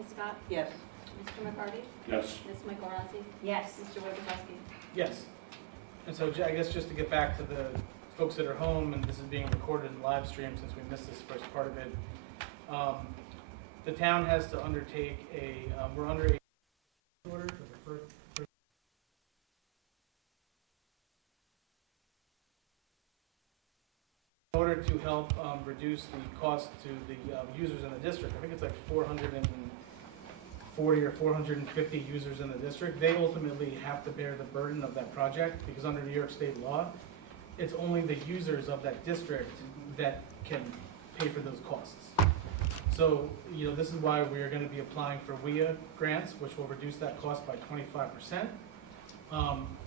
Ms. Scott? Yes. Mr. McCarty? Yes. Ms. Michael Rossi? Yes. Mr. Wojciechowski? Yes. And so I guess just to get back to the folks that are home, and this is being recorded in live stream since we missed this first part of it, the town has to undertake we're under a order for the first. In order to help reduce the cost to the users in the district, I think it's like 440 or 450 users in the district. They ultimately have to bear the burden of that project because under New York state law, it's only the users of that district that can pay for those costs. So, this is why we are going to be applying for WIA grants, which will reduce that cost by 25%.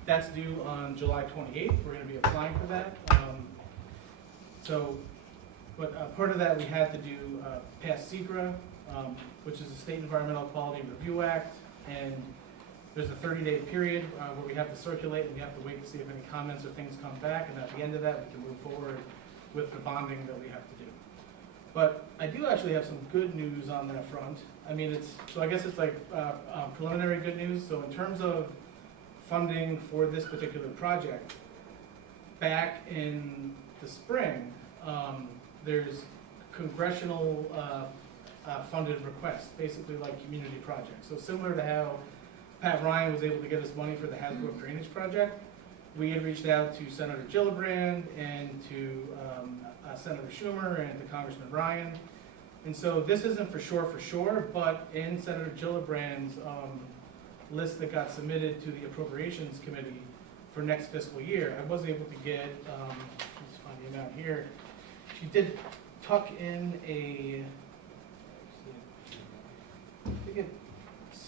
That's due on July 28th. We're going to be applying for that. But part of that we had to do pass SECRA, which is the State Environmental Quality Review Act, and there's a 30-day period where we have to circulate and we have to wait to see if any comments or things come back, and at the end of that we can move forward with the bonding that we have to do. But I do actually have some good news on that front. I mean, I guess it's like preliminary good news. So in terms of funding for this particular project, back in the spring, there's congressional funded requests, basically like community projects. So similar to how Pat Ryan was able to get us money for the Hasbrook Drainage Project, we had reached out to Senator Gillibrand and to Senator Schumer and to Congressman Ryan. And so this isn't for sure, but in Senator Gillibrand's list that got submitted to the Appropriations Committee for next fiscal year, I was able to get, let's find the amount here. She did tuck in I think it's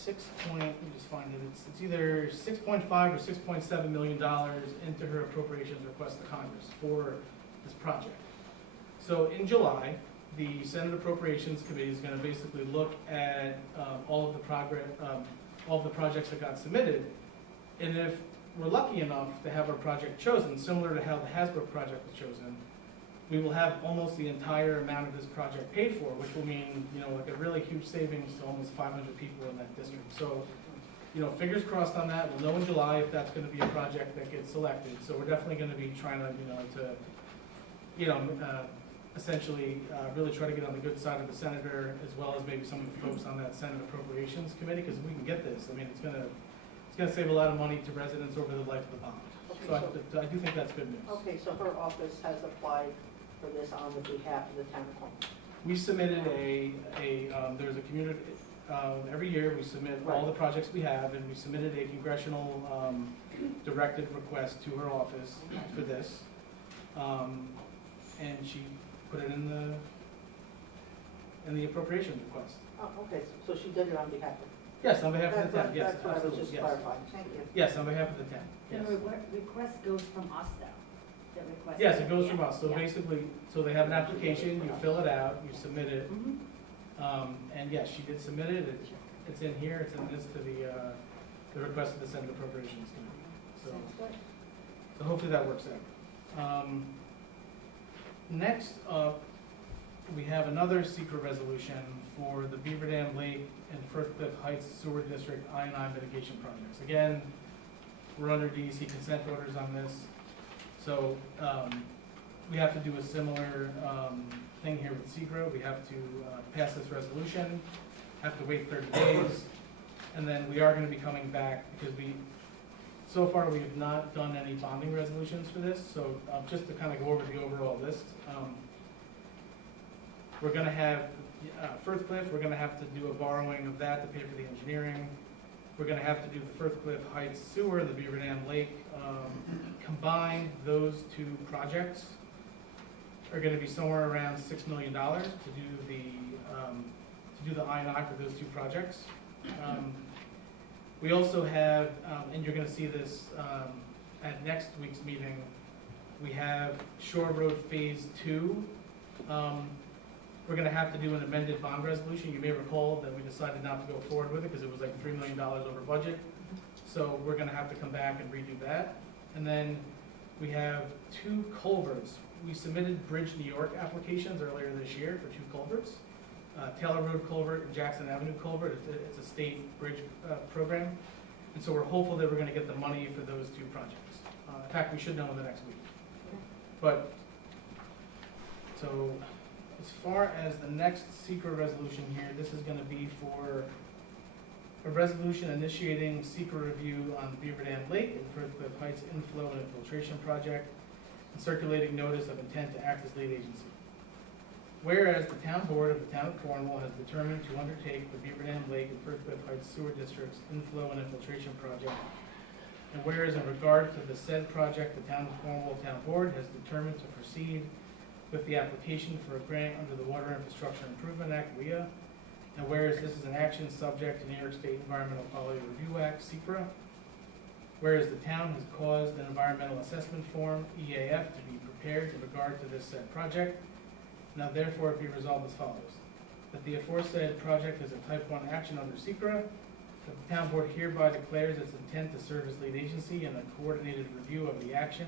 let me just find it. It's either 6.5 or 6.7 million dollars into her appropriations request to Congress for this project. So in July, the Senate Appropriations Committee is going to basically look at all of the projects that got submitted, and if we're lucky enough to have our project chosen, similar to how the Hasbrook project was chosen, we will have almost the entire amount of this project paid for, which will mean, like a really huge savings to almost 500 people in that district. So, fingers crossed on that. We'll know in July if that's going to be a project that gets selected. So we're definitely going to be trying to, essentially really try to get on the good side of the senator, as well as maybe some of the folks on that Senate Appropriations Committee, because if we can get this, I mean, it's going to save a lot of money to residents over the life of the bond. Okay, So I do think that's good news. Okay, so her office has applied for this on the behalf of the town of Columbus. We submitted there's a community, every year we submit all the projects we have, and we submitted a congressional directed request to her office for this. And she put it in the appropriations request. Oh, okay, so she did it on behalf of. Yes, on behalf of the town, yes, That's what I was absolutely, just yes. clarifying, thank you. Yes, on behalf of the town, yes. The request goes from us, though? The request? Yes, it goes from Yeah, us. So yeah. basically, so they have an application, you fill it out, you submit it. Mhm. And yes, she did submit it. It's in here, it's in this to the request of the Senate Appropriations Committee. Sounds good. So hopefully that works out. Next up, we have another secret resolution for the Beaver Dam Lake and Firth Cliff Heights Sewer District I&I mitigation projects. Again, we're under DEC consent orders on this. So we have to do a similar thing here with SECRA. We have to pass this resolution, have to wait 30 days, and then we are going to be coming back because so far we have not done any bonding resolutions for this. So just to kind of go over the overall list, we're going to have Firth Cliff, we're going to have to do a borrowing of that to pay for the engineering. We're going to have to do the Firth Cliff Heights Sewer, the Beaver Dam Lake. Combined, those two projects are going to be somewhere around $6 million to do the I&I for those two projects. We also have, and you're going to see this at next week's meeting, we have Shore Road Phase 2. We're going to have to do an amended bond resolution. You may recall that we decided not to go forward with it because it was like $3 million over budget. So we're going to have to come back and redo that. And then we have 2 culverts. We submitted Bridge New York applications earlier this year for 2 culverts. Taylor Road culvert and Jackson Avenue culvert. It's a state bridge program. And so we're hopeful that we're gonna get the money for those two projects. In fact, we should know in the next week. But, so, as far as the next secret resolution here, this is gonna be for a resolution initiating secret review on Beaver Dam Lake and Firthcliffe Heights inflow and infiltration project, and circulating notice of intent to act as lead agency. Whereas the town board of the town of Cornwall has determined to undertake the Beaver Dam Lake and Firthcliffe Heights sewer district's inflow and infiltration project, and whereas in regard to the said project, the town of Cornwall Town Board has determined to proceed with the application for a grant under the Water Infrastructure Improvement Act, WIA, and whereas this is an action subject to New York State Environmental Quality Review Act, SECRA, whereas the town has caused an environmental assessment form, EAF, to be prepared in regard to this said project, now therefore be resolved as follows. That the aforesaid project is a type 1 action under SECRA, that the town board hereby declares its intent to serve as lead agency in a coordinated review of the action,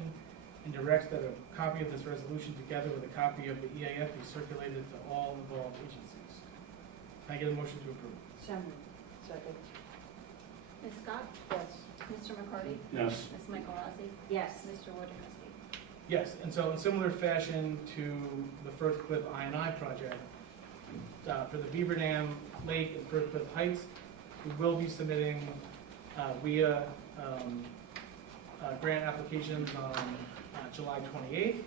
and directs that a copy of this resolution together with a copy of the EAF be circulated to all involved agencies. Can I get a motion to approve? So moved. Second. Ms. Scott? Yes. Mr. McCarty? Yes. Ms. Michael Rossi? Yes. Mr. Wojciechowski? Yes, and so in similar fashion to the Firthcliffe I&I project, for the Beaver Dam Lake and Firthcliffe Heights, we will be submitting WIA grant applications on July 28th.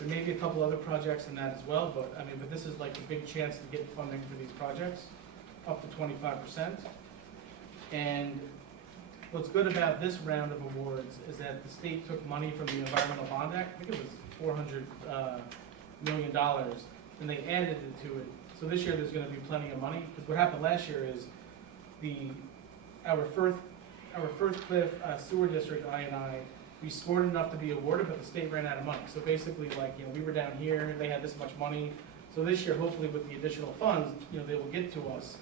There may be a couple other projects in that as well, but this is like a big chance to get funding for these projects, up to 25%. And what's good about this round of awards is that the state took money from the Environmental Bond Act, I think it was $400 million, and they added it to it. So this year there's gonna be plenty of money, because what happened last year is our Firthcliffe sewer district, I&I, we scored enough to be awarded, but the state ran out of money. So basically, we were down here, they had this much money. So this year, hopefully with the additional funds, they will get to us,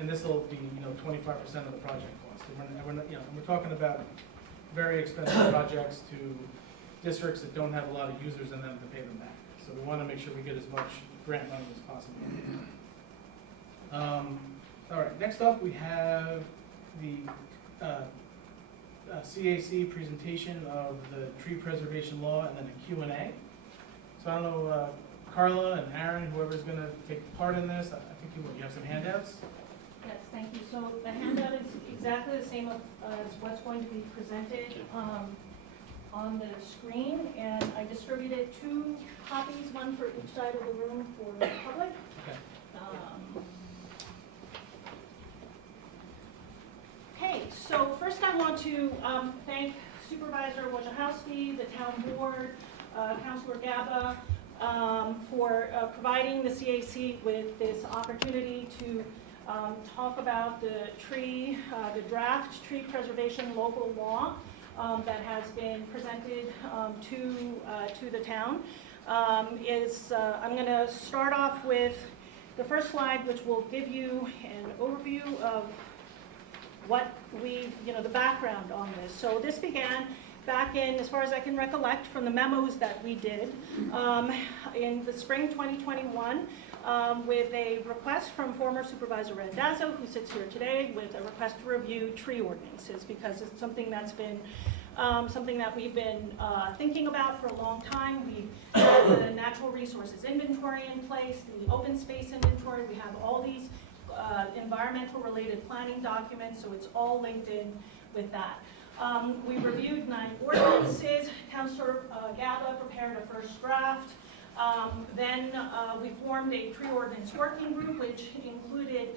and this will be, 25% of the project cost. And we're talking about very expensive projects to districts that don't have a lot of users in them to pay them back. So we want to make sure we get as much grant money as possible. All right, next up we have the CAC presentation of the tree preservation law and then a Q&A. So I don't know, Carla and Aaron, whoever's going to take part in this, I think you have some handouts. Yes, thank you. So the handout is exactly the same as what's going to be presented on the screen, and I distributed 2 copies, one for each side of the room for the public. Okay. Okay, so first I want to thank Supervisor Wojciechowski, the town board, Councilor Gaba, for providing the CAC with this opportunity to talk about the draft tree preservation local law that has been presented to the town. I'm going to start off with the first slide, which will give you an overview of what the background on this. So this began back in, as far as I can recollect, from the memos that we did in the spring 2021 with a request from former Supervisor Randazzo, who sits here today, with a request to review tree ordinances, because it's something that's been something that we've been thinking about for a long time. We have the natural resources inventory in place, the open space inventory. We have all these environmental related planning documents, so it's all linked in with that. We reviewed 9 ordinances. Councilor Gaba prepared a first draft. Then we formed a tree ordinance working group, which included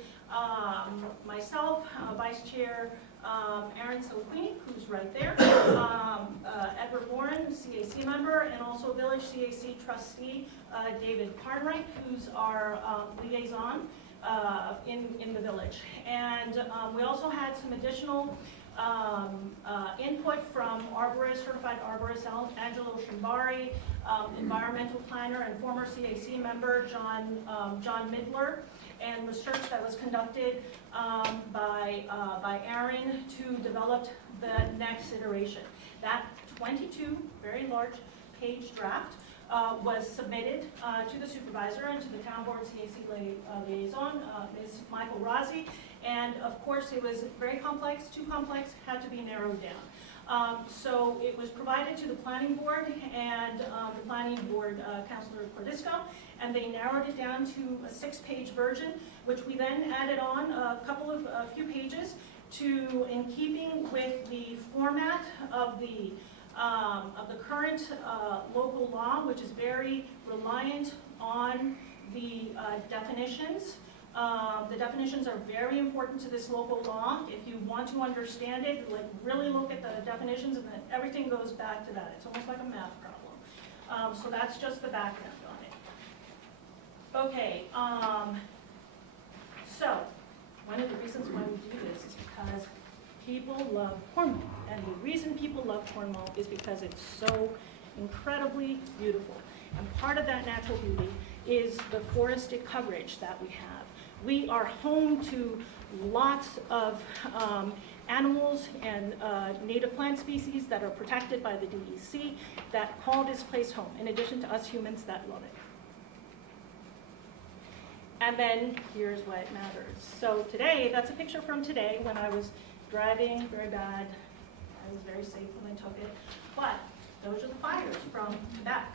myself, Vice Chair Aaron Silquini, who's right there, Edward Warren, CAC member, and also Village CAC trustee David Carnwright, who's our liaison in the village. And we also had some additional input from certified arborist Angelo Shimbari, environmental planner and former CAC member John Midler, and research that was conducted by Aaron to develop the next iteration. That 22 very large page draft was submitted to the supervisor and to the town board CAC liaison, Ms. Michael Rossi. And of course, it was very complex, too complex, had to be narrowed down. So it was provided to the planning board and the planning board Councilor Cordisco, and they narrowed it down to a 6-page version, which we then added on a few pages to, in keeping with the format of the current local law, which is very reliant on the definitions. The definitions are very important to this local law. If you want to understand it, like really look at the definitions, and then everything goes back to that. It's almost like a math problem. So that's just the background on it. Okay, so one of the reasons why we do this is because people love Cornwall. And the reason people love Cornwall is because it's so incredibly beautiful. And part of that natural beauty is the forested coverage that we have. We are home to lots of animals and native plant species that are protected by the DEC that call this place home, in addition to us humans that love it. And then here's what matters. So today, that's a picture from today when I was driving very bad. I was very safe when I took it. But those are the fires from Quebec.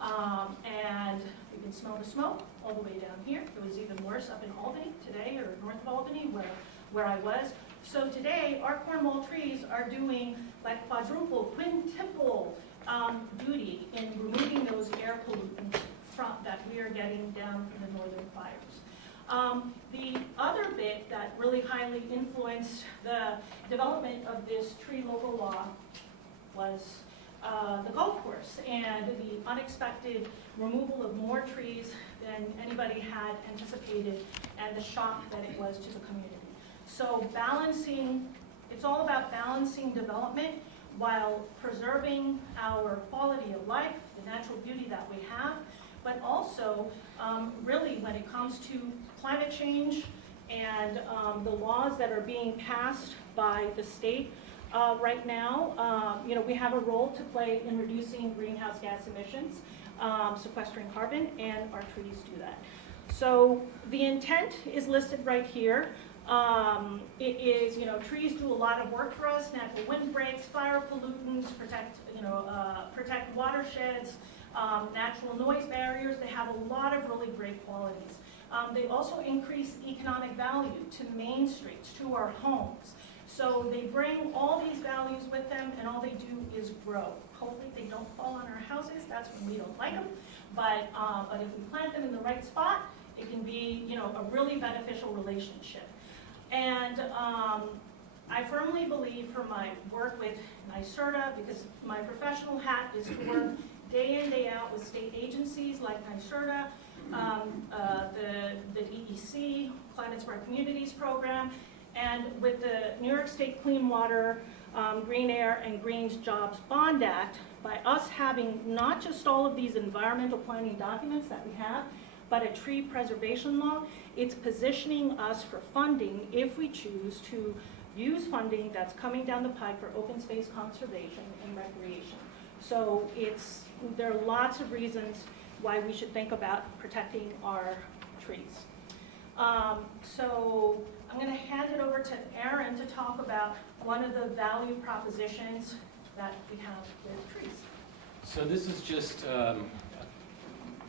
And you can smell the smoke all the way down here. It was even worse up in Albany today, or north of Albany, where I was. So today, our Cornwall trees are doing like quadruple, quintuple duty in removing those air pollutants that we are getting down from the northern fires. The other bit that really highly influenced the development of this tree local law was the golf course and the unexpected removal of more trees than anybody had anticipated, and the shock that it was to the community. So balancing, it's all about balancing development while preserving our quality of life, the natural beauty that we have, but also really when it comes to climate change and the laws that are being passed by the state right now, we have a role to play in reducing greenhouse gas emissions, sequestering carbon, and our trees do that. So the intent is listed right here. It is, trees do a lot of work for us: natural windbreaks, fire pollutants, protect watersheds, natural noise barriers. They have a lot of really great qualities. They also increase economic value to main streets, to our homes. So they bring all these values with them, and all they do is grow. Hopefully they don't fall on our houses. That's when we don't like them. But if we plant them in the right spot, it can be, a really beneficial relationship. And I firmly believe from my work with NYSERDA, because my professional hat is to work day in, day out with state agencies like NYSERDA, the DEC, Climate Smart Communities Program, and with the New York State Clean Water, Green Air, and Green Jobs Bond Act. By us having not just all of these environmental planning documents that we have, but a tree preservation law, it's positioning us for funding if we choose to use funding that's coming down the pike for open space conservation and recreation. So there are lots of reasons why we should think about protecting our trees. So I'm going to hand it over to Aaron to talk about one of the value propositions that we have with trees. So this is just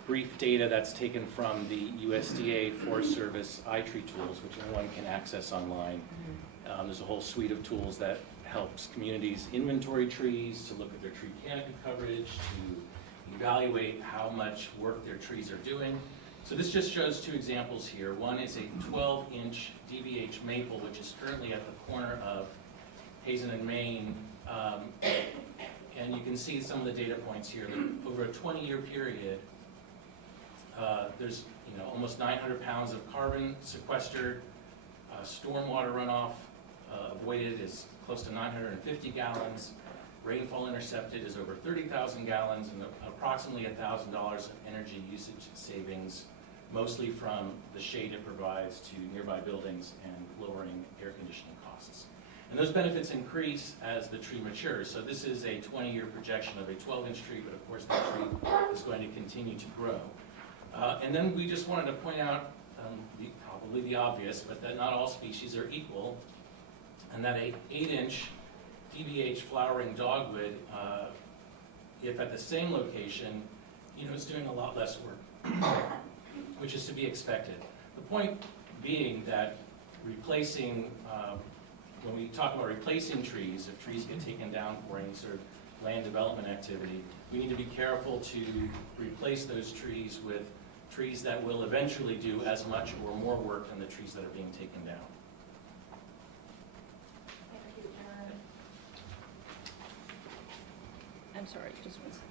brief data that's taken from the USDA Forest Service iTree tools, which anyone can access online. There's a whole suite of tools that helps communities inventory trees, to look at their tree canopy coverage, to evaluate how much work their trees are doing. So this just shows two examples here. One is a 12-inch DBH maple, which is currently at the corner of Hazen and Main. And you can see some of the data points here. Over a 20-year period, there's almost 900 pounds of carbon sequestered. Stormwater runoff avoided is close to 950 gallons. Rainfall intercepted is over 30,000 gallons, and approximately $1,000 of energy usage savings, mostly from the shade it provides to nearby buildings and lowering air conditioning costs. And those benefits increase as the tree matures. So this is a 20-year projection of a 12-inch tree, but of course the tree is going to continue to grow. And then we just wanted to point out probably the obvious, but that not all species are equal, and that a 8-inch DBH flowering dogwood, if at the same location, is doing a lot less work, which is to be expected. The point being that replacing, when we talk about replacing trees, if trees get taken down for any sort of land development activity, we need to be careful to replace those trees with trees that will eventually do as much or more work than the trees that are being taken down. Thank you, Aaron. I'm sorry, just one second.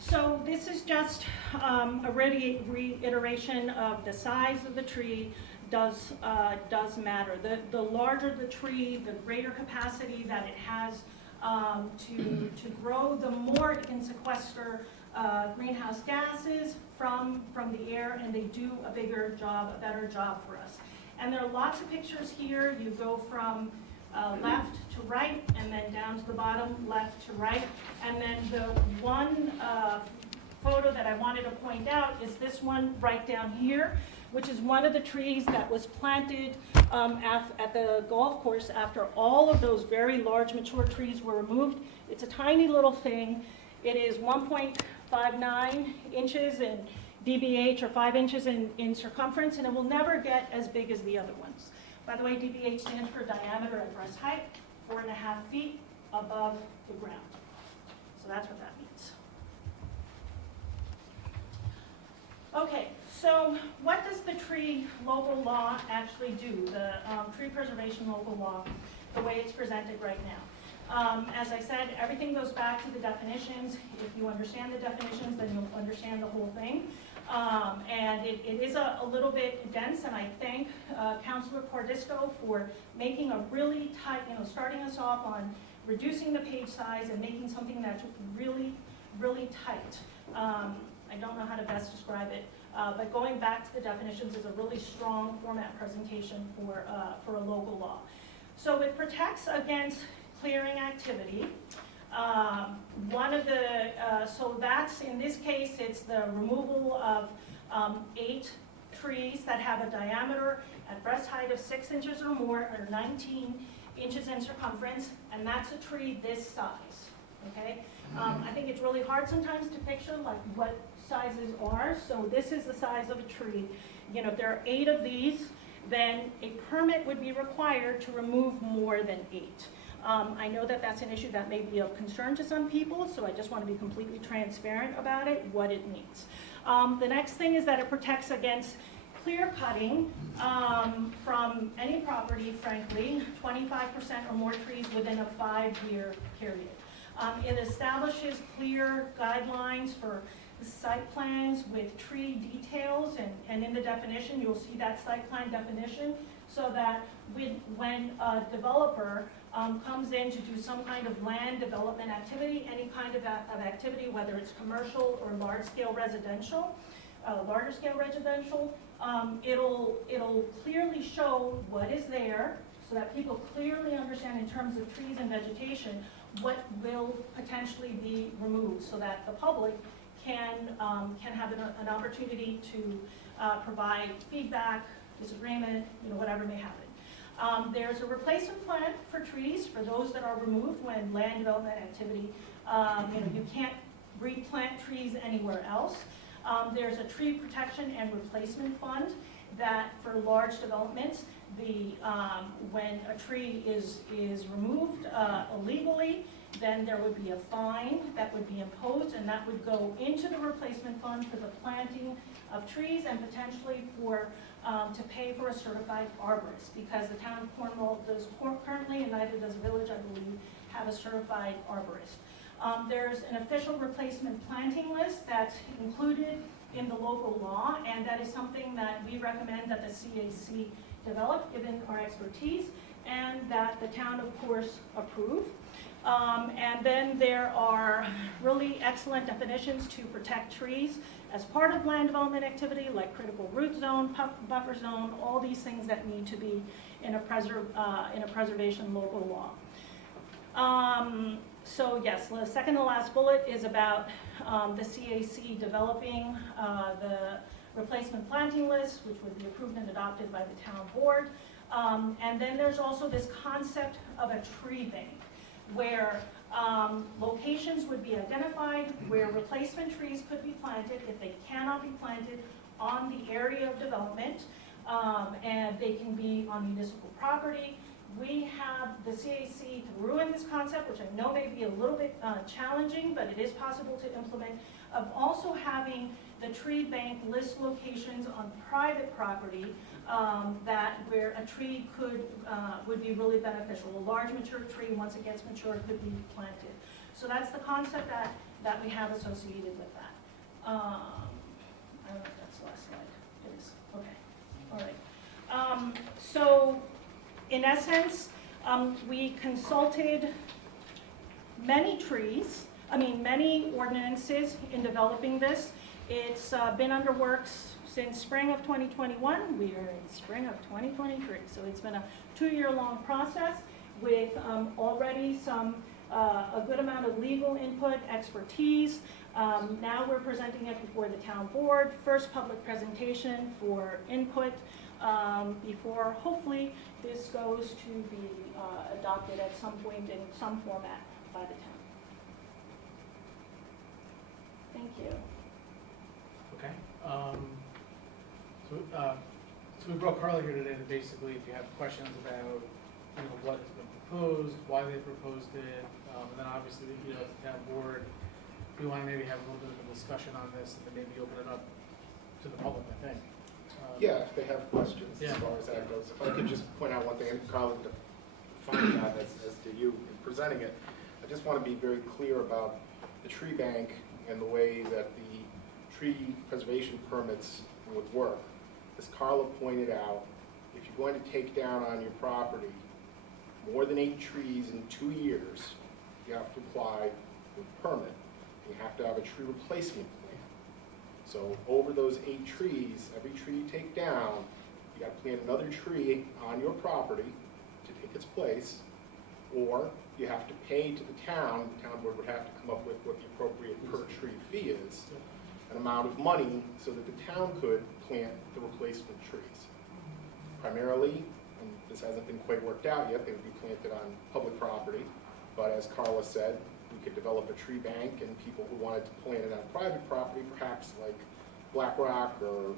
So this is just a reiteration of the size of the tree does matter. The larger the tree, the greater capacity that it has to grow, the more it can sequester greenhouse gases from the air, and they do a better job for us. And there are lots of pictures here. You go from left to right, and then down to the bottom, left to right. And then the one photo that I wanted to point out is this one right down here, which is one of the trees that was planted at the golf course after all of those very large mature trees were removed. It's a tiny little thing. It is 1.59 inches in DBH, or 5 inches in circumference, and it will never get as big as the other ones. By the way, DBH stands for diameter at breast height, 4.5 feet above the ground. So that's what that means. Okay, so what does the tree local law actually do, the tree preservation local law, the way it's presented right now? As I said, everything goes back to the definitions. If you understand the definitions, then you'll understand the whole thing. And it is a little bit dense, and I thank Councilor Cordisco for making a really tight, starting us off on reducing the page size and making something that's really, really tight. I don't know how to best describe it, but going back to the definitions is a really strong format presentation for a local law. So it protects against clearing activity. One of the, so that's, in this case, it's the removal of 8 trees that have a diameter at breast height of 6 inches or more, or 19 inches in circumference, and that's a tree this size, okay? I think it's really hard sometimes to picture like what sizes are, so this is the size of a tree. If there are 8 of these, then a permit would be required to remove more than 8. I know that that's an issue that may be of concern to some people, so I just want to be completely transparent about it, what it means. The next thing is that it protects against clear cutting from any property, frankly, 25% or more trees within a 5-year period. It establishes clear guidelines for site plans with tree details, and in the definition, you'll see that site plan definition, so that when a developer comes in to do some kind of land development activity, any kind of activity, whether it's commercial or large-scale residential, larger-scale residential, it'll clearly show what is there, so that people clearly understand in terms of trees and vegetation what will potentially be removed, so that the public can have an opportunity to provide feedback, disagreement, whatever may happen. There's a replacement plan for trees for those that are removed when land development activity, you can't replant trees anywhere else. There's a tree protection and replacement fund that for large developments, when a tree is removed illegally, then there would be a fine that would be imposed, and that would go into the replacement fund for the planting of trees and potentially to pay for a certified arborist, because the town of Cornwall does currently, and neither does the village, I believe, have a certified arborist. There's an official replacement planting list that's included in the local law, and that is something that we recommend that the CAC develop, given our expertise. and that the town, of course, approve. And then there are really excellent definitions to protect trees as part of land development activity, like critical root zone, buffer zone, all these things that need to be in a preservation local law. So yes, the second to last bullet is about the CAC developing the replacement planting list, which would be approved and adopted by the town board. And then there's also this concept of a tree bank, where locations would be identified where replacement trees could be planted if they cannot be planted on the area of development, and they can be on municipal property. We have the CAC threw in this concept, which I know may be a little bit challenging, but it is possible to implement, of also having the tree bank list locations on private property that where a tree would be really beneficial. A large mature tree, once it gets mature, could be planted. So that's the concept that we have associated with that. I don't know if that's the last slide. It is. Okay. All right. So in essence, we consulted many ordinances in developing this. It's been under works since spring of 2021. We are in spring of 2023. So it's been a 2-year-long process with already a good amount of legal input, expertise. Now we're presenting it before the town board, first public presentation for input before hopefully this goes to be adopted at some point in some format by the town. Thank you. Okay. So we brought Carla here today to basically, if you have questions about, what has been proposed, why they proposed it, and then obviously, as the town board, we want to maybe have a little bit of a discussion on this and then maybe open it up to the public, I think. Yeah, if they have questions Yeah. as far as that goes. If I could just point out one thing, and Carla, to find out as to you in presenting it, I just want to be very clear about the tree bank and the way that the tree preservation permits would work. As Carla pointed out, if you're going to take down on your property more than 8 trees in 2 years, you have to apply for a permit. You have to have a tree replacement plan. So over those 8 trees, every tree you take down, you got to plant another tree on your property to take its place, or you have to pay to the town board would have to come up with what the appropriate per tree fee is, an amount of money so that the town could plant the replacement trees. Primarily, and this hasn't been quite worked out yet, they would be planted on public property, but as Carla said, we could develop a tree bank, and people who wanted to plant it on private property, perhaps like Black Rock or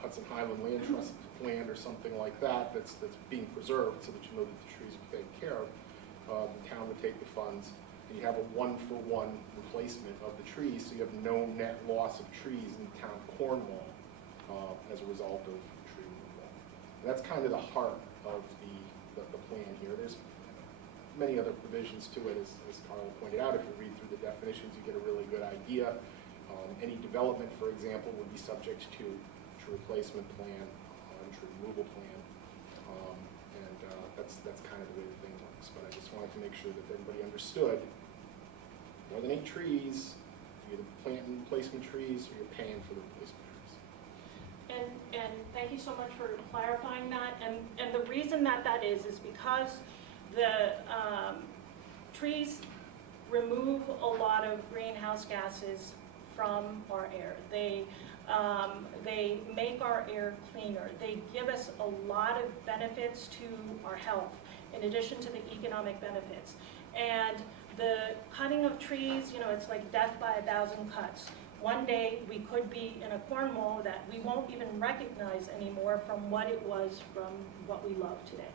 Hudson Highland Land Trust land or something like that that's being preserved so that you know that the trees are taken care of. The town would take the funds, and you have a 1-for-1 replacement of the trees, so you have no net loss of trees in the town of Cornwall as a result of tree removal. And that's kind of the heart of the plan here. There's many other provisions to it, as Carla pointed out. If you read through the definitions, you get a really good idea. Any development, for example, would be subject to tree replacement plan, tree removal plan, and that's kind of the way the thing works. But I just wanted to make sure that everybody understood, more than 8 trees, you're either planting replacement trees or you're paying for the replacement trees. And thank you so much for clarifying that. And the reason that is because the trees remove a lot of greenhouse gases from our air. They make our air cleaner. They give us a lot of benefits to our health, in addition to the economic benefits. And the cutting of trees, it's like death by 1,000 cuts. One day, we could be in a Cornwall that we won't even recognize anymore from what it was from what we love today.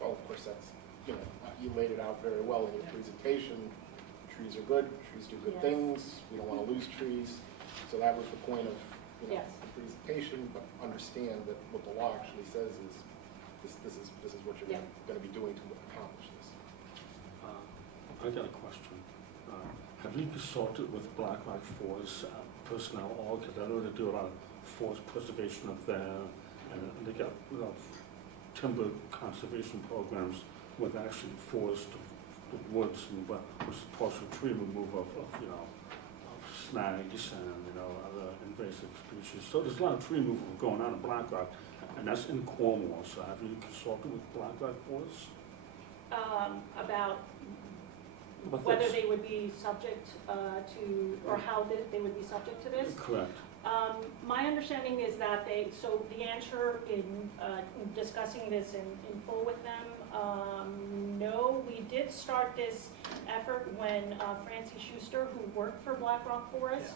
Well, of course, that's, you laid it out very well in your presentation. Trees are good, trees do good Yes. things, we don't want to lose trees. So that was the point of Yes. the presentation, but understand that what the law actually says is this is what you're Yeah. going to be doing to accomplish this. I got a question. Have you consulted with Black Rock Forest personnel all, because I know they do a lot of forest preservation up there, and they got timber conservation programs with actually forest, the woods, and with partial tree removal of, you know, of snags and, you know, other invasive species. So there's a lot of tree removal going on in Black Rock, and that's in Cornwall. So have you consulted with Black Rock Forest? About But whether that's- they would be subject to, or how they would be subject to this. Correct. My understanding is that so the answer in discussing this in full with them, no, we did start this effort when Francie Schuster, who worked for Black Rock Forest,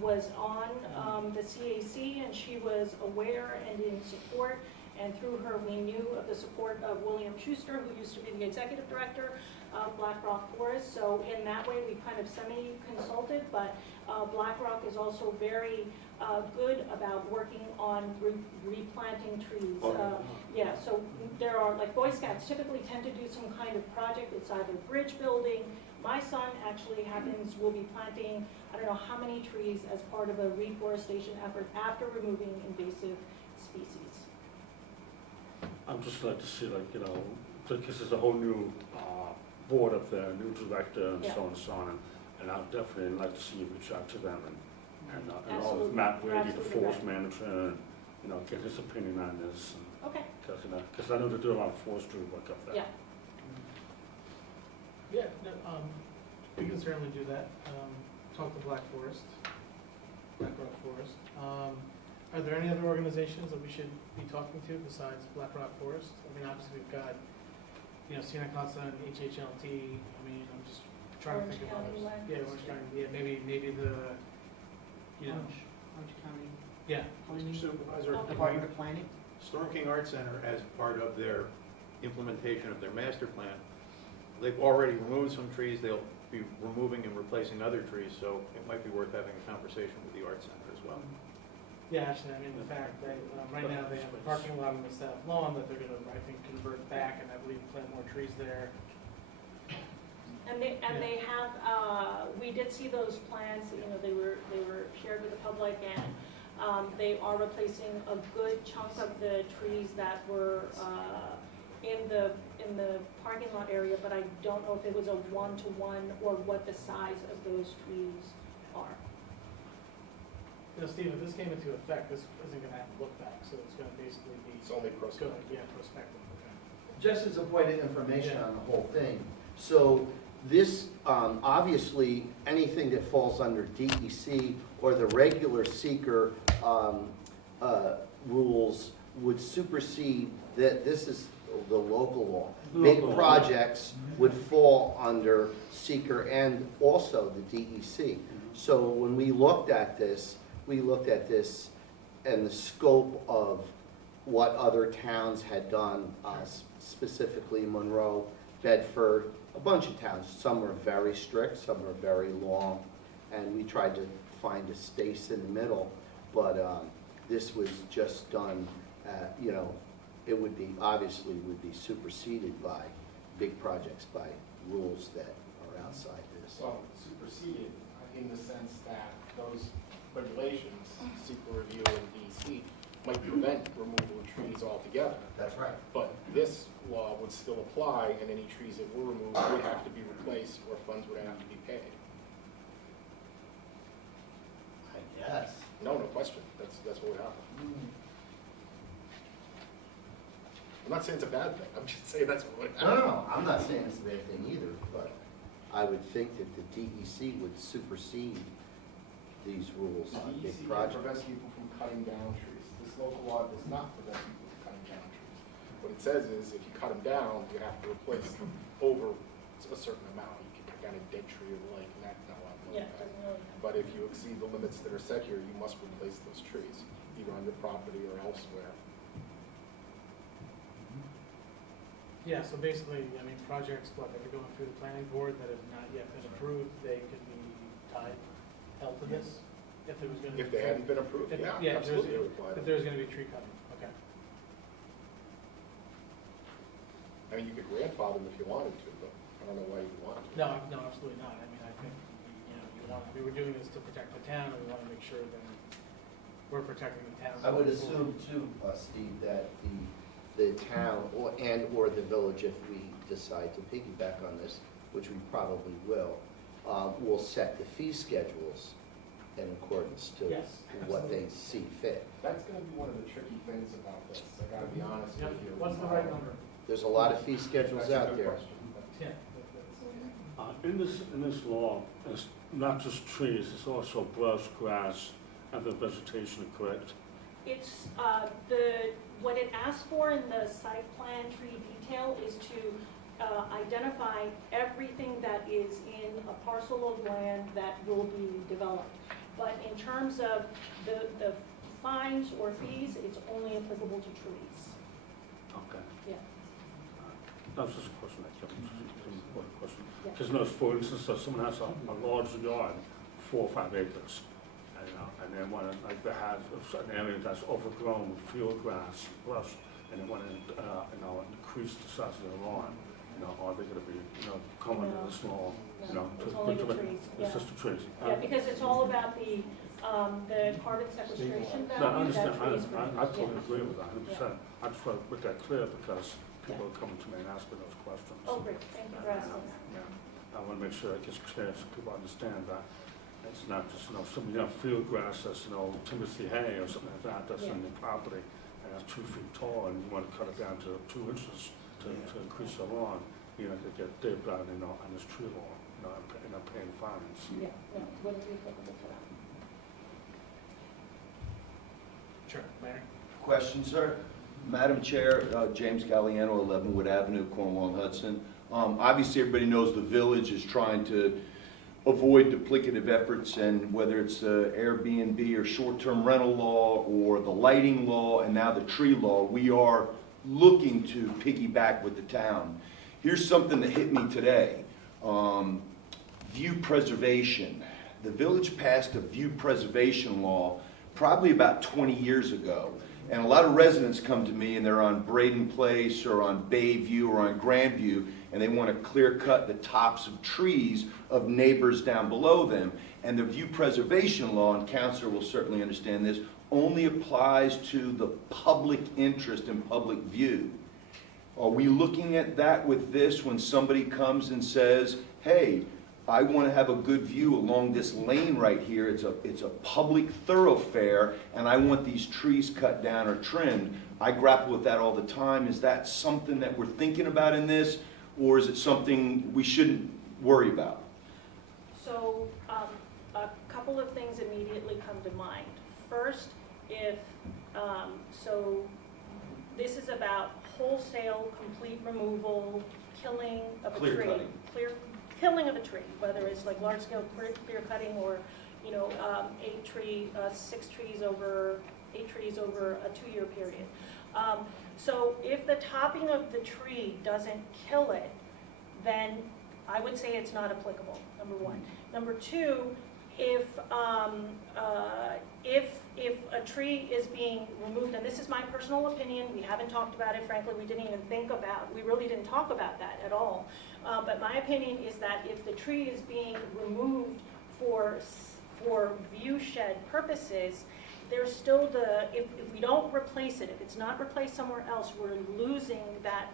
was on the CAC, and she was aware and in support. And through her, we knew of the support of William Schuster, who used to be the executive director of Black Rock Forest. So in that way, we kind of semi-consulted, but Black Rock is also very good about working on replanting trees. Yeah, so there are, like Boy Scouts typically tend to do some kind of project. It's either bridge building. My son actually will be planting, I don't know how many trees as part of a reforestation effort after removing invasive species. I'm just like to see, like, you know, because there's a whole new board up there, new director, and Yeah. so on and so on, and I'd definitely like to see you reach out to them and all of Absolutely. Matt You're Brady, the absolutely forest right. manager, and, you know, get his opinion on this, Okay, because I know they do a lot of forestry work up there. yeah. Yeah, no, we can certainly do that. Talk to Black Rock Forest. Are there any other organizations that we should be talking to besides Black Rock Forest? I mean, obviously, we've got, you know, Siena Casa and HHLT. I mean, I'm just trying to Orange think of County others. Land Yeah, Orange County, yeah, maybe the, you know, Orange County yeah. Planning, Supervisor, Department of Planning? Storm King Art Center, as part of their implementation of their master plan, they've already removed some trees, they'll be removing and replacing other trees, so it might be worth having a conversation with the art center as well. Yeah, actually, I mean, the fact that right now they have a parking lot on the south lawn that they're gonna, I think, convert back and I believe plant more trees there. And they have, we did see those plans, you know, they were shared with the public, and they are replacing a good chunk of the trees that were in the parking lot area, but I don't know if it was a one-to-one or what the size of those trees are. You know, Steve, if this came into effect, this isn't gonna have to look back, so it's gonna basically be. It's only Good, prospective. yeah, prospective, okay. Just as a point of information on the whole thing, so this, obviously, anything that falls under DEC or the regular seeker rules would supersede that. This is the local law. Big Local law. projects would fall under seeker and also the DEC. So when we looked at this and the scope of what other towns had done, specifically Monroe, Bedford, a bunch of towns. Some are very strict, some are very long, and we tried to find a space in the middle, but this was just done, you know, it would be, obviously would be superseded by big projects, by rules that are outside this. Well, superseded in the sense that those regulations, secret review and DC, might prevent removal of trees altogether. That's right. But this law would still apply, and any trees that were removed would have to be replaced, or funds would have to be paid. I guess. No question, that's what would happen. I'm not saying it's a bad thing, I'm just saying that's what would happen. No, I'm not saying it's a bad thing either, but I would think that the DEC would supersede these rules The on big DEC projects. prevents people from cutting down trees. This local law does not prevent people from cutting down trees. What it says is, if you cut them down, you have to replace them over a certain amount. You can cut down a dead tree or the like, and that's not allowed. Yeah, it doesn't really. But if you exceed the limits that are set here, you must replace those trees, either on your property or elsewhere. Yeah, so basically, I mean, projects, that are going through the planning board that have not yet been approved, they could be tied, held to this? If there was gonna be. If they hadn't been approved, If- yeah, yeah, if there was- absolutely it would apply. If there was gonna be tree cutting, okay. I mean, you could grandfather them if you wanted to, but I don't know why you'd want to. No, absolutely not. I mean, I think, you know, you want, I mean, we're doing this to protect the town, and we wanna make sure that we're protecting the town. I would assume too, Steve, that the the town or the village, if we decide to piggyback on this, which we probably will set the fee schedules in accordance to Yes, what they absolutely. see fit. That's gonna be one of the tricky things about this, I gotta be honest with Yep. you. What's the right number? There's a lot of fee schedules That's a out good there. question. 10. In this law, it's not just trees, it's also brush, grass, other vegetation, correct? It's, what it asks for in the site plan tree detail is to identify everything that is in a parcel of land that will be developed. But in terms of the fines or fees, it's only applicable to trees. Okay. Yeah. That was just a question, I kept, just an important question. Yeah. Because notice, for instance, if someone has a large yard, 4 or 5 acres, and they want to, like, they have an area that's overgrown with field grass, brush, and they want to, increase the size of their lawn, are they going to be, coming in a small, No, it's only the trees, yeah. It's just the trees? Yeah, because it's all about the carbon sequestration No, I value understand, that trees bring. I totally Yeah. agree with that, 100%. I just want to make that clear because people are coming to me and asking those questions. Oh, great, thank you for asking that. Yeah, I want to make sure it gets clear so people understand that it's not just, some, field grass that's, Timothy hay or something like that, that's in the property, and that's 2 feet tall, and you want to cut it down to 2 inches to increase your lawn, to get Dave down, on this tree law, and paying fines. Yeah, no, wouldn't be applicable to that. Sure, Larry? Question, sir. Madam Chair, James Galliano, 11 Wood Avenue, Cornwall and Hudson. Obviously, everybody knows the village is trying to avoid duplicative efforts, and whether it's the Airbnb or short-term rental law or the lighting law and now the tree law, we are looking to piggyback with the town. Here's something that hit me today. View preservation. The village passed a view preservation law probably about 20 years ago. And a lot of residents come to me and they're on Braden Place or on Bayview or on Grandview, and they want to clear cut the tops of trees of neighbors down below them. And the view preservation law, and Counselor will certainly understand this, only applies to the public interest and public view. Are we looking at that with this when somebody comes and says, hey, I want to have a good view along this lane right here. It's a public thoroughfare, and I want these trees cut down or trimmed. I grapple with that all the time. Is that something that we're thinking about in this, or is it something we shouldn't worry about? So a couple of things immediately come to mind. First, if, so this is about wholesale, complete removal, killing of a tree. Clear cutting. Killing of a tree, whether it's like large-scale clear cutting or, 8 trees over a 2-year period. So if the topping of the tree doesn't kill it, then I would say it's not applicable, number one. Number two, if a tree is being removed, and this is my personal opinion, we haven't talked about it, frankly, we really didn't talk about that at all. But my opinion is that if the tree is being removed for view shed purposes, there's still if we don't replace it, if it's not replaced somewhere else, we're losing that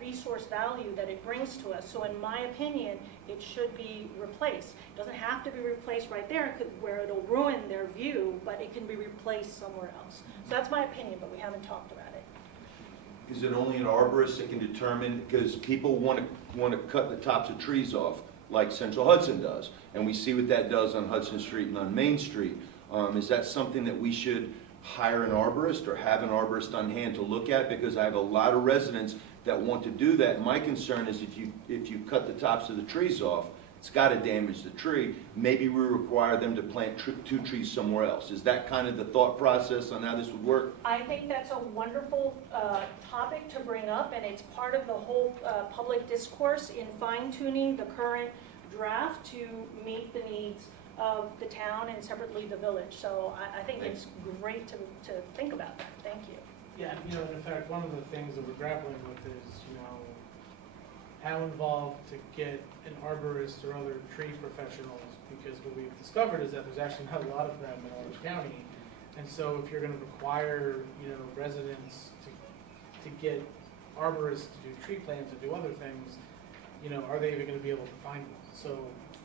resource value that it brings to us. So in my opinion, it should be replaced. It doesn't have to be replaced right there where it'll ruin their view, but it can be replaced somewhere else. So that's my opinion, but we haven't talked about it. Is it only an arborist that can determine, because people want to cut the tops of trees off, like Central Hudson does, and we see what that does on Hudson Street and on Main Street. Is that something that we should hire an arborist or have an arborist on hand to look at? Because I have a lot of residents that want to do that. My concern is if you cut the tops of the trees off, it's got to damage the tree. Maybe we require them to plant 2 trees somewhere else. Is that kind of the thought process on how this would work? I think that's a wonderful topic to bring up, and it's part of the whole public discourse in fine-tuning the current draft to meet the needs of the town and separately the village. So I think it's great to think about that. Thank you. Yeah, in fact, one of the things that we're grappling with is, how involved to get an arborist or other tree professionals, because what we've discovered is that there's actually not a lot of them in Orange County. And so if you're going to require, residents to to get arborists to do tree plants and do other things, you know, are they even gonna be able to find one? So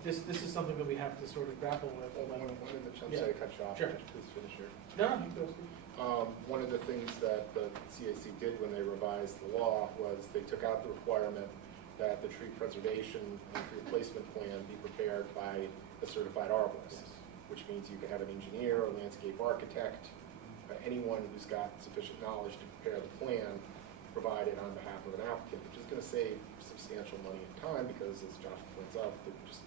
this is something that we have to sort of grapple with. One of the, I'm Yeah. sorry to cut you off, Sure. please finish here. No, you go. One of the things that the CAC did when they revised the law was they took out the requirement that the tree preservation and tree replacement plan be prepared by a certified arborist, which means you can have an engineer, a landscape architect, anyone who's got sufficient knowledge to prepare the plan provided on behalf of an applicant, which is going to save substantial money and time because, as Josh points out, there just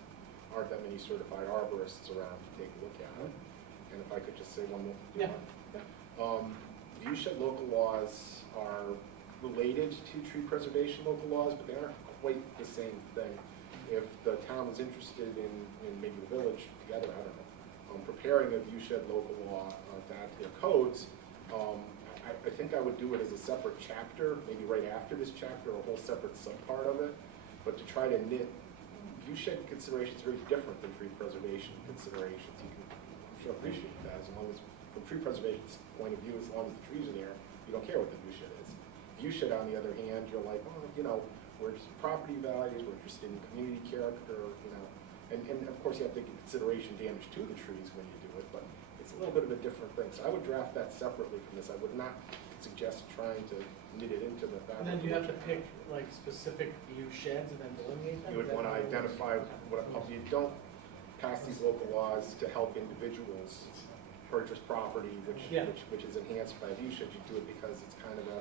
aren't that many certified arborists around to take a look at it. And if I could just say one more. Yeah. Viewshed local laws are related to tree preservation local laws, but they aren't quite the same thing. If the town is interested in maybe the village together, I don't know, preparing a viewshed local law to add to their codes, I think I would do it as a separate chapter, maybe right after this chapter, a whole separate subpart of it, but to try to knit viewshed considerations very different than tree preservation considerations. You can, I'm sure, appreciate that, as long as, from tree preservation's point of view, as long as the trees are there, you don't care what the viewshed is. Viewshed, on the other hand, you're like, oh, you know, we're just property values, we're interested in community character, you know, and of course you have to take into consideration damage to the trees when you do it, but it's a little bit of a different thing. So I would draft that separately from this. I would not suggest trying to knit it into the fabric. And then do you have to pick like specific view sheds and then delineate them? You would want to identify what you don't pass these local laws to help individuals purchase property, which is enhanced by viewshed. You do it because it's kind of a,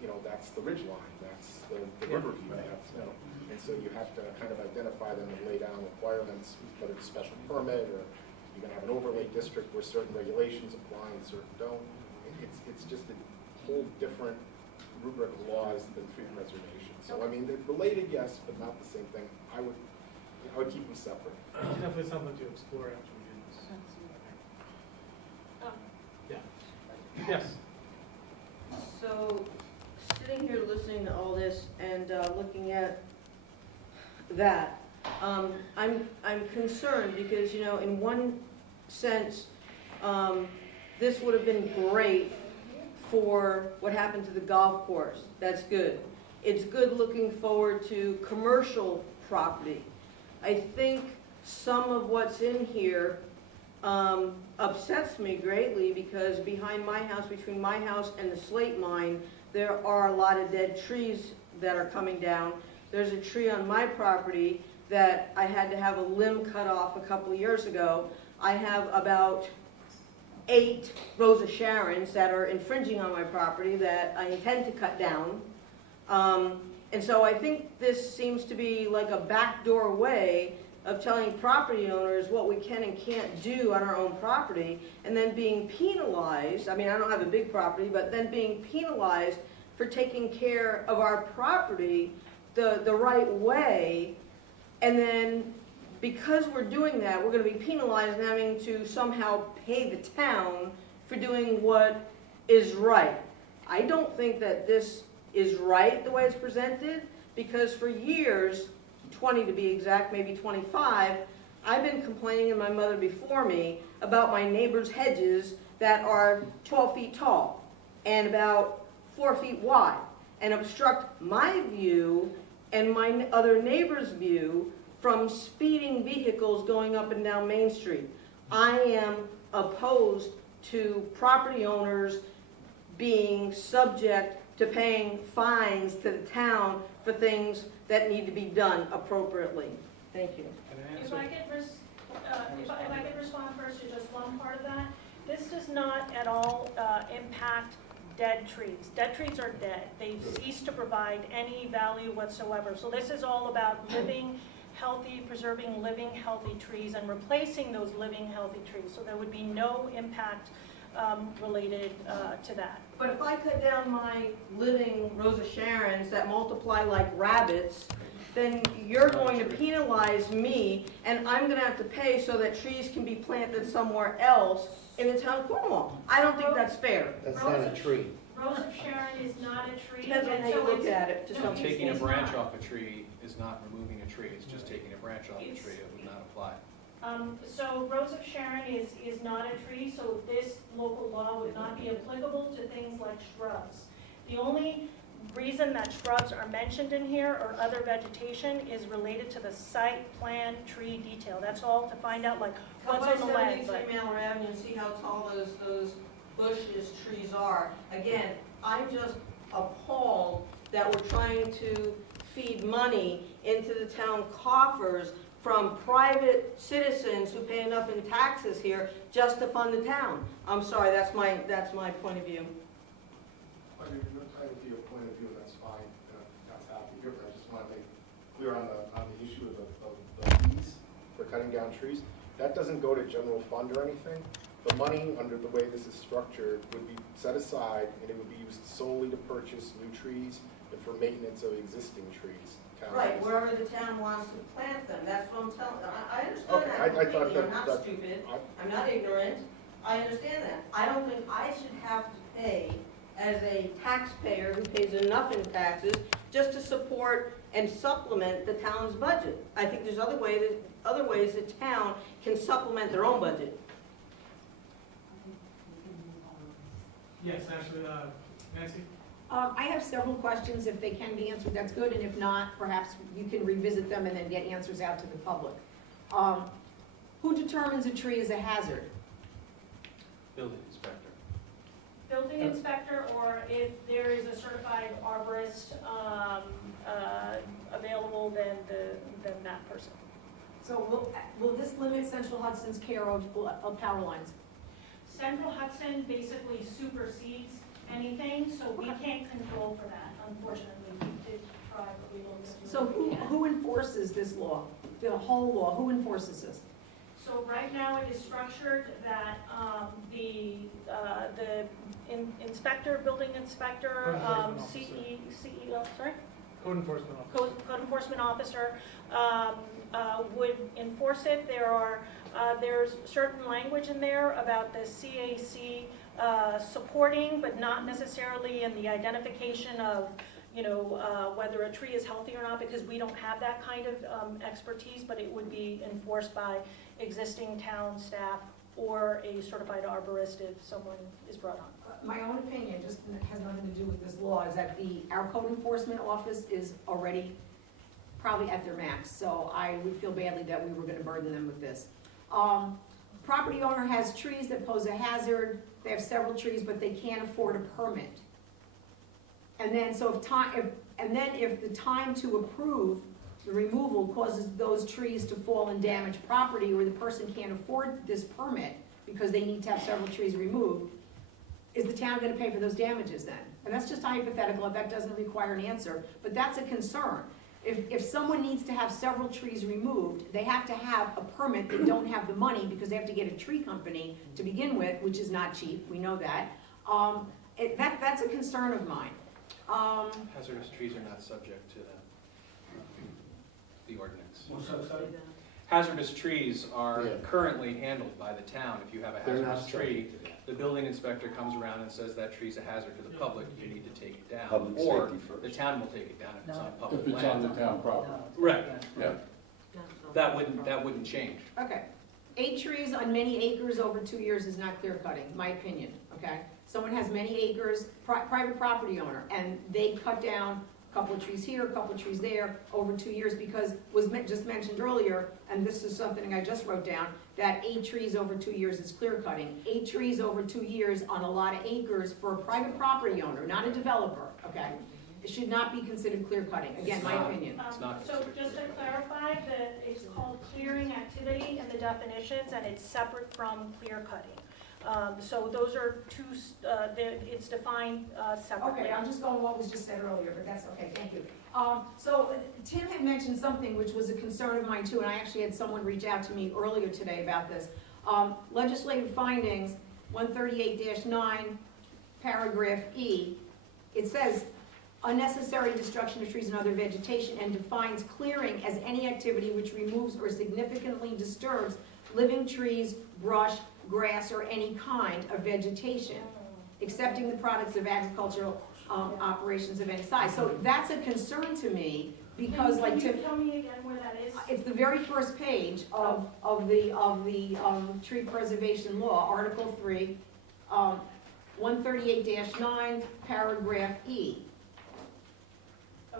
you know, that's the ridge line, that's the river view, that's, you know, and so you have to kind of identify them and lay down requirements, whether it's a special permit or you're going to have an overlay district where certain regulations apply and certain don't. It's just a whole different rubric of laws than tree preservation. So I mean, they're related, yes, but not the same thing. I would keep them separate. It's definitely something to explore after we do this. Yeah. Yes. So, sitting here listening to all this and looking at that, I'm concerned because, you know, in one sense, this would have been great for what happened to the golf course. That's good. It's good looking forward to commercial property. I think some of what's in here upsets me greatly because behind my house, between my house and the slate mine, there are a lot of dead trees that are coming down. There's a tree on my property that I had to have a limb cut off a couple of years ago. I have about 8 Rosa Sharons that are infringing on my property that I intend to cut down. And so I think this seems to be like a backdoor way of telling property owners what we can and can't do on our own property, and then being penalized. I mean, I don't have a big property, but then being penalized for taking care of our property the right way, and then because we're doing that, we're going to be penalized and having to somehow pay the town for doing what is right. I don't think that this is right the way it's presented, because for years, 20 to be exact, maybe 25, I've been complaining, and my mother before me, about my neighbor's hedges that are 12 feet tall and about 4 feet wide and obstruct my view and my other neighbor's view from speeding vehicles going up and down Main Street. I am opposed to property owners being subject to paying fines to the town for things that need to be done appropriately. Thank you. If I could respond first to just one part of that, this does not at all impact dead trees. Dead trees are dead. They've ceased to provide any value whatsoever. So this is all about living healthy, preserving living healthy trees and replacing those living healthy trees. So there would be no impact related to that. But if I cut down my living Rosa Sharons that multiply like rabbits, then you're going to penalize me, and I'm going to have to pay so that trees can be planted somewhere else in the town of Cornwall. I don't think that's fair. That's not a tree. Rose of Sharon is not a tree. Depends on and how you so look it's- at it to no, some it's- extent. Taking a it's branch not. off a tree is not removing a tree, it's just taking a branch off a It's- tree, it would not apply. So Rose of Sharon is not a tree, so this local law would not be applicable to things like shrubs. The only reason that shrubs are mentioned in here or other vegetation is related to the site plan tree detail. That's all, to find out like Come what's by on the way. 73 Mallard Avenue and see how tall those bushes, trees are. Again, I'm just appalled that we're trying to feed money into the town coffers from private citizens who pay enough in taxes here just to fund the town. I'm sorry, that's my point of view. I mean, you're entitled to your point of view, that's fine, that's happy here, but I just want to make clear on the issue of the fees for cutting down trees. That doesn't go to general fund or anything. The money, under the way this is structured, would be set aside, and it would be used solely to purchase new trees and for maintenance of existing trees. town Right, trees. wherever the town wants to plant them, that's what I'm telling, I understand Okay, that I thought completely, I'm that- not stupid, I'm not ignorant, I understand that. I don't think I should have to pay, as a taxpayer who pays enough in taxes, just to support and supplement the town's budget. I think there's other ways the town can supplement their own budget. Yes, actually, Nancy? I have several questions. If they can be answered, that's good, and if not, perhaps you can revisit them and then get answers out to the public. Who determines a tree is a hazard? Building inspector. Building inspector, or if there is a certified arborist available, then that person. So will this limit Central Hudson's care of power lines? Central Hudson basically supersedes anything, so we can't control for that, unfortunately. We did try, but we don't. So who enforces this law? The whole law, who enforces this? So right now it is structured that the inspector, building inspector, CEO, sorry? Code enforcement officer. Code enforcement officer would enforce it. There's certain language in there about the CAC supporting, but not necessarily in the identification of, whether a tree is healthy or not, because we don't have that kind of expertise, but it would be enforced by existing town staff or a certified arborist if someone is brought on. My own opinion, just has nothing to do with this law, is that our code enforcement office is already probably at their max, so I would feel badly that we were gonna burden them with this. Property owner has trees that pose a hazard, they have several trees, but they can't afford a permit. And then, if the time to approve the removal causes those trees to fall and damage property, or the person can't afford this permit because they need to have several trees removed, is the town gonna pay for those damages then? And that's just hypothetical, that doesn't require an answer, but that's a concern. If someone needs to have several trees removed, they have to have a permit, they don't have the money because they have to get a tree company to begin with, which is not cheap, we know that. That's a concern of mine. Hazardous trees are not subject to the ordinance. What's that say? Hazardous trees are Yeah. currently handled by the town. If you have a They're not hazardous tree, subject to that. the building inspector comes around and says that tree's a hazard to the public, you need to take it down. Public Or safety first. the town will take it down if it's on public If it's on land. the town property. Right, Yeah. that wouldn't change. Okay. 8 trees on many acres over 2 years is not clear cutting, my opinion, okay? Someone has many acres, private property owner, and they cut down a couple of trees here, a couple of trees there over 2 years because just mentioned earlier, and this is something I just wrote down, that 8 trees over 2 years is clear cutting. 8 trees over 2 years on a lot of acres for a private property owner, not a developer, okay? It should not be considered clear cutting, again, my opinion. It's not So considered just to clarify, it's called clearing activity in the definitions, and it's separate from clear cutting. So those are two, it's defined separately. Okay, I'm just going what was just said earlier, but that's okay, thank you. So Tim had mentioned something which was a concern of mine too, and I actually had someone reach out to me earlier today about this. Legislative findings, 138-9, paragraph E, it says, unnecessary destruction of trees and other vegetation, and defines clearing as any activity which removes or significantly disturbs living trees, brush, grass, or any kind of vegetation, excepting the products of agricultural operations of any size. So that's a concern to me, because like Can you Tim, tell me again where that is? it's the very first page of the tree preservation law, Article 3, 138-9, paragraph E.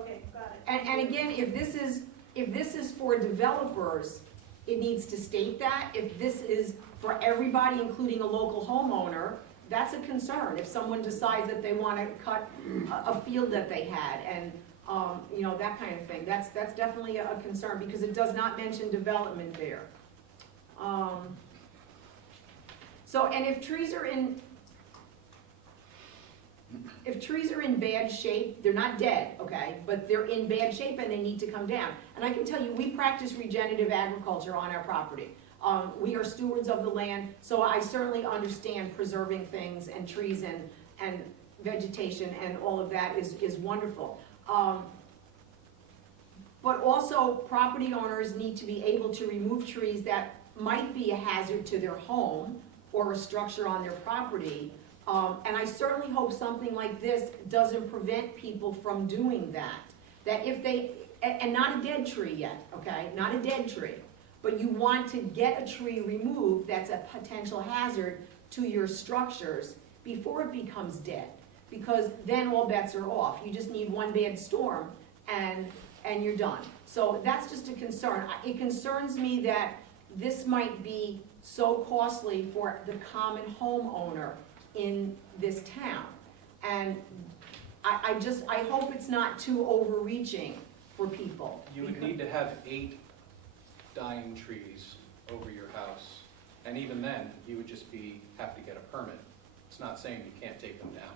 Okay, got it. And again, if this is for developers, it needs to state that. If this is for everybody, including a local homeowner, that's a concern. If someone decides that they want to cut a field that they had and, you know, that kind of thing, that's definitely a concern because it does not mention development there. So, and if trees are in bad shape, they're not dead, okay, but they're in bad shape and they need to come down. And I can tell you, we practice regenerative agriculture on our property. We are stewards of the land, so I certainly understand preserving things and trees and vegetation and all of that is wonderful. But also, property owners need to be able to remove trees that might be a hazard to their home or a structure on their property. And I certainly hope something like this doesn't prevent people from doing that. That if they, and not a dead tree yet, okay, not a dead tree, but you want to get a tree removed that's a potential hazard to your structures before it becomes dead. Because then all bets are off. You just need one bad storm and you're done. So that's just a concern. It concerns me that this might be so costly for the common homeowner in this town. And I hope it's not too overreaching for people. You would need to have 8 dying trees over your house, and even then, you would just have to get a permit. It's not saying you can't take them down.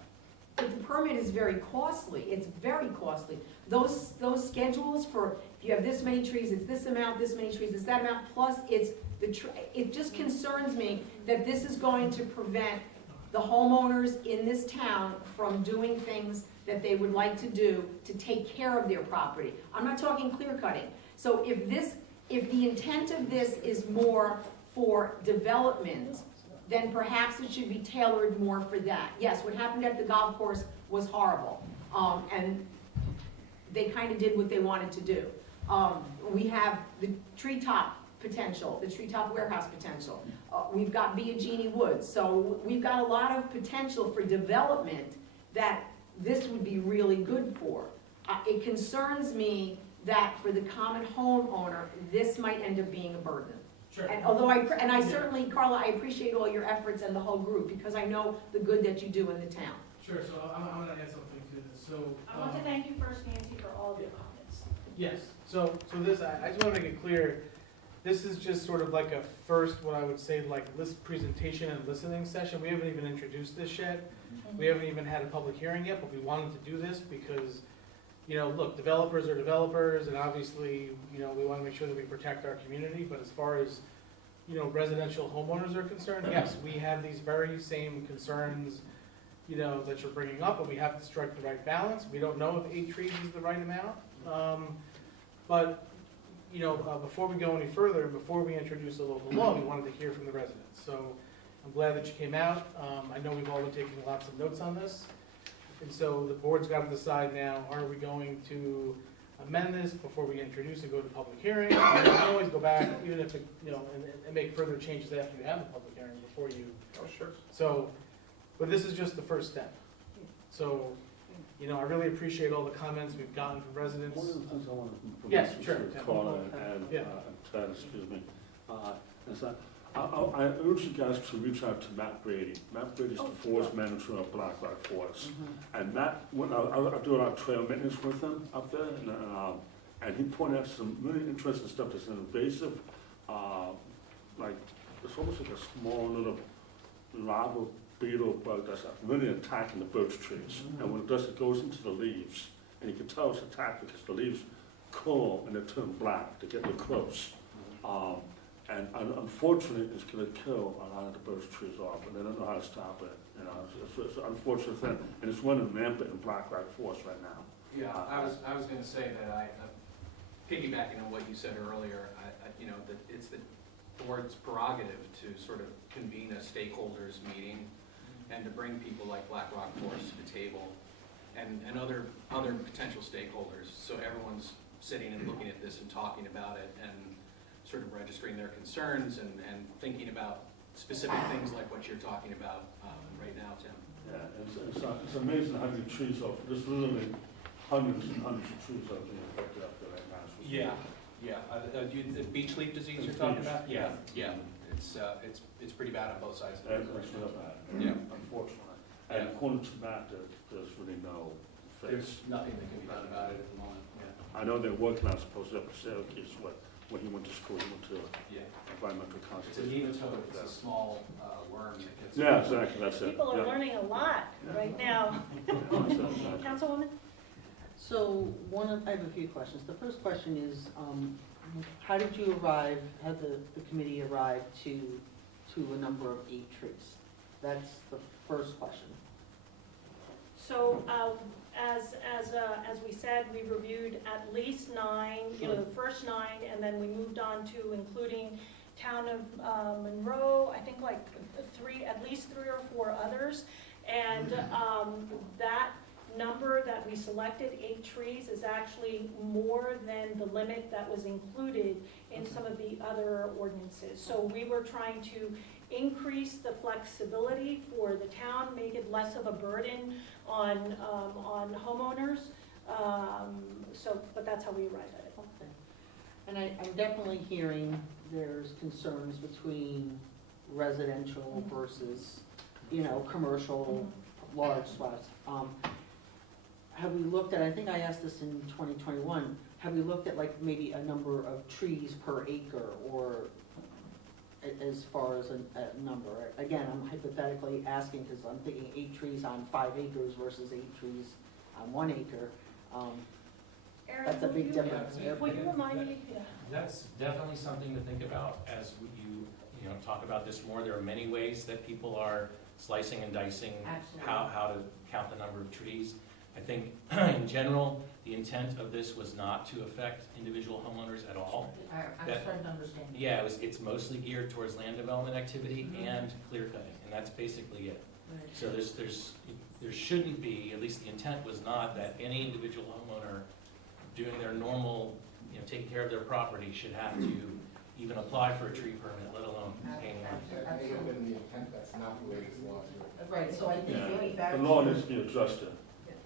But the permit is very costly. It's very costly. Those schedules for, if you have this many trees, it's this amount, this many trees, it's that amount, plus it just concerns me that this is going to prevent the homeowners in this town from doing things that they would like to do to take care of their property. I'm not talking clear cutting. So if the intent of this is more for development, then perhaps it should be tailored more for that. Yes, what happened at the golf course was horrible, and they kind of did what they wanted to do. We have the treetop potential, the treetop warehouse potential. We've got Biagini Woods, so we've got a lot of potential for development that this would be really good for. It concerns me that for the common homeowner, this might end up being a burden. Sure. And although I certainly, Carla, I appreciate all your efforts and the whole group because I know the good that you do in the town. Sure, so I'm gonna add something to this, so. I want to thank you first, Nancy, for all of your comments. Yes, so this, I just wanna make it clear, this is just sort of like a first, what I would say, like list presentation and listening session. We haven't even introduced this yet. We haven't even had a public hearing yet, but we wanted to do this because, you know, look, developers are developers, and obviously, you know, we wanna make sure that we protect our community, but as far as, you know, residential homeowners are concerned, yes, we have these very same concerns, you know, that you're bringing up, but we have to strike the right balance. We don't know if 8 trees is the right amount, but, you know, before we go any further, before we introduce a local law, we wanted to hear from the residents. So I'm glad that you came out. I know we've all been taking lots of notes on this. And so the board's got to decide now, are we going to amend this before we introduce and go to public hearing? And you can always go back, even if, it, you know, and make further changes after you have the public hearing before you. Oh, sure. So, but this is just the first step. So, you know, I really appreciate all the comments we've gotten from residents. One of the things I want to Yes, sure. Carla and Yeah. Ted, excuse me, is that I urge you guys to reach out to Matt Brady. Matt Brady is the forest manager of Black Rock Forest. And Matt, I do a lot of trail maintenance with him up there, and he pointed out some really interesting stuff that's invasive, like, it's almost like a small little larval beetle bug that's really attacking the birch trees. And when it does, it goes into the leaves. And you can tell it's attacked because the leaves curl and they turn black to get the close. And unfortunately, it's going to kill a lot of the birch trees off, and they don't know how to stop it. You know, it's an unfortunate thing, and it's running rampant in Black Rock Forest right now. Yeah, I was going to say that piggybacking on what you said earlier, you know, that it's the board's prerogative to sort of convene a stakeholders meeting and to bring people like Black Rock Forest to the table and other potential stakeholders, so everyone's sitting and looking at this and talking about it and sort of registering their concerns and thinking about specific things like what you're talking about right now, Tim. Yeah, it's amazing how many trees are, there's literally hundreds and hundreds of trees are being affected up there right now. so- The beech leaf disease you're Beech talking leaf, about? yeah. Yeah, it's pretty bad on both sides of the And river. it's real bad, Yeah. unfortunately. And according to Matt, there's really no fix. There's nothing that can be done about it at the moment, yeah. I know they're working on supposed up in Syracuse, when he went to school, he went to Yeah. environmental It's a conservation. nematode, it's a small worm that gets. Yeah, exactly, that's it. People are Yeah. learning a lot right now. Councilwoman? So I have a few questions. The first question is, how did you arrive, how the committee arrive to a number of 8 trees? That's the first question. So, as we said, we reviewed at least 9, the first 9, and then we moved on to including town of Monroe, I think like at least 3 or 4 others. And that number that we selected, 8 trees, is actually more than the limit that was included in some of the other ordinances. So we were trying to increase the flexibility for the town, make it less of a burden on homeowners. But that's how we arrived at it. Okay. And I'm definitely hearing there's concerns between residential versus, commercial, large swaths. Have we looked at, I think I asked this in 2021, have we looked at like maybe a number of trees per acre, or as far as a number? Again, I'm hypothetically asking because I'm thinking 8 trees on 5 acres versus 8 trees on 1 acre. Aaron, That's a will big you- difference. Will you remind me? Yeah. That's definitely something to think about as you talk about this more. There are many ways that people are slicing and dicing how to count the number of trees. I think in general, the intent of this was not to affect individual homeowners at all. I'm That- starting to understand. Yeah, it's mostly geared towards land development activity and clear cutting, and that's basically it. So there shouldn't be, at least the intent was not, that any individual homeowner doing their normal, taking care of their property should have to even apply for a tree permit, let alone paying one. That may have been the intent, that's not the way this law is written. Right, so I think Yeah. maybe back The to. law needs to be adjusted.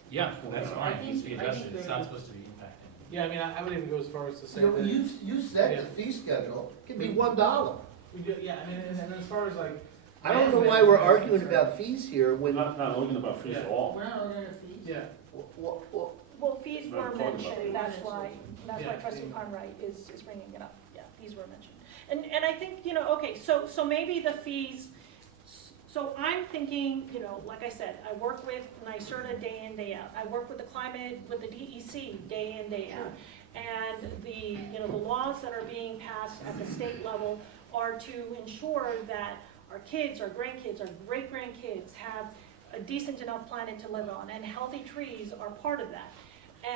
Yeah, that's fine, it needs to be I think adjusted, it's not there's- supposed to be impacting. Yeah, I mean, I would even go as far as to say You, that. you said the fee schedule could be $1. We do, yeah, I mean, and as far as like. I don't know why we're arguing about fees here We're when, not arguing about fees at all. We're not ordering fees? Yeah, Well, fees No, were talking about mentioned, fees. that's why Yeah, trustee fees. Conright is bringing it up. Yeah, fees were mentioned. And I think, okay, so maybe the fees, so I'm thinking, like I said, I work with NYSERDA day in, day out. I work with with the DEC day in, day out. And the laws that are being passed at the state level are to ensure that our kids, our grandkids, our great-grandkids have a decent enough planet to live on, and healthy trees are part of that.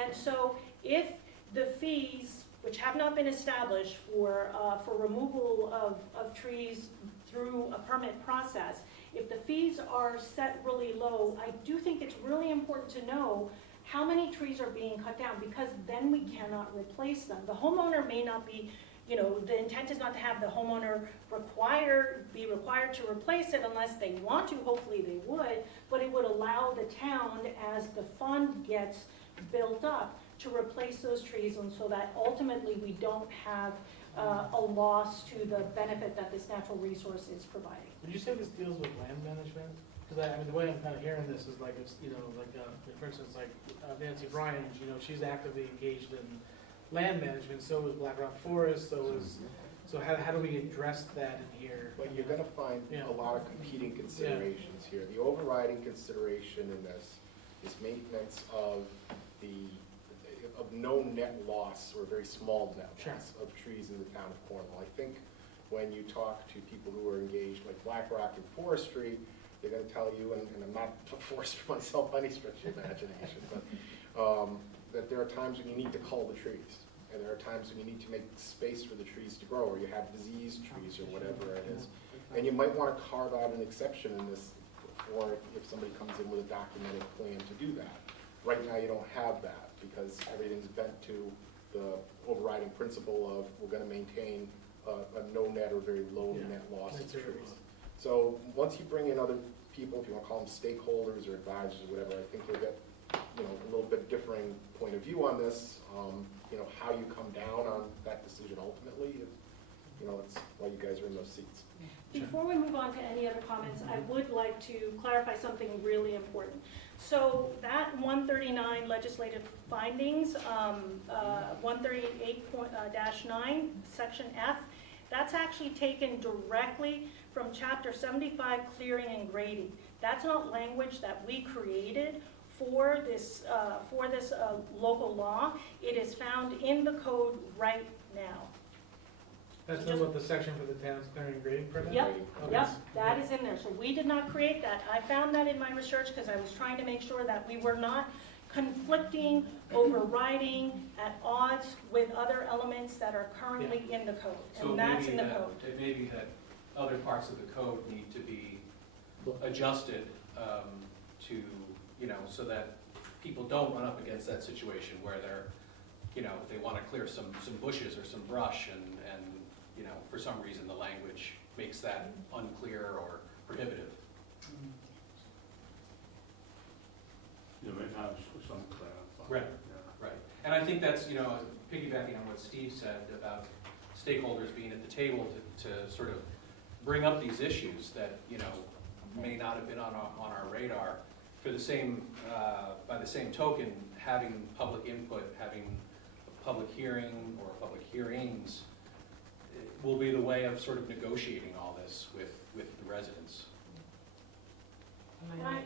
And so if the fees, which have not been established for removal of trees through a permit process, if the fees are set really low, I do think it's really important to know how many trees are being cut down, because then we cannot replace them. The homeowner may not be, the intent is not to have the homeowner be required to replace it unless they want to, hopefully they would, but it would allow the town, as the fund gets built up, to replace those trees, and so that ultimately we don't have a loss to the benefit that this natural resource is providing. would you say this deals with land management? Because I mean, the way I'm kind of hearing this is like, it's, for instance, like Nancy Bryan, she's actively engaged in land management, so is Black Rock Forest, so how do we address that in here? But you're gonna find Yeah. a lot of competing considerations here. The overriding consideration in this is maintenance of no net loss, or very small net Sure. loss of trees in the town of Cornwall. I think when you talk to people who are engaged, like Black Rock in forestry, they're gonna tell you, and I'm not a forester myself by any stretch of imagination, but that there are times when you need to cull the trees, and there are times when you need to make space for the trees to grow, or you have diseased trees or whatever it is. And you might want to carve out an exception in this, or if somebody comes in with a documented plan to do that. Right now, you don't have that, because everything's bent to the overriding principle of we're gonna maintain a no net or very low Yeah. net loss of That's very trees. low. So, once you bring in other people, if you wanna call them stakeholders or advisors or whatever, I think you'll get you know, a little bit differing point of view on this. You know, how you come down on that decision ultimately, you know, it's why you guys are in those seats. Before we move on to any other comments, I would like to clarify something really important. So that 139 legislative findings, 138.9, section F, that's actually taken directly from Chapter 75, clearing and grading. That's not language that we created for this local law. It is found in the code right now. That's not what the section for the town's clearing and grading permit? Yep, Okay. yep, that is in there. So we did not create that. I found that in my research because I was trying to make sure that we were not conflicting, overriding, at odds with other elements that are currently in the code. So And that's in the code. it may be that other parts of the code need to be adjusted to, you know, so that people don't run up against that situation where they're, you know, they want to clear some bushes or some brush and, you know, for some reason the language makes that unclear or prohibitive. You may have some clarifying. Right. Yeah. Right. And I think that's, you know, piggybacking on what Steve said about stakeholders being at the table to sort of bring up these issues that, you know, may not have been on our radar. For the same, by the same token, having public input, having a public hearing or public hearings will be the way of sort of negotiating all this with the residents. Right.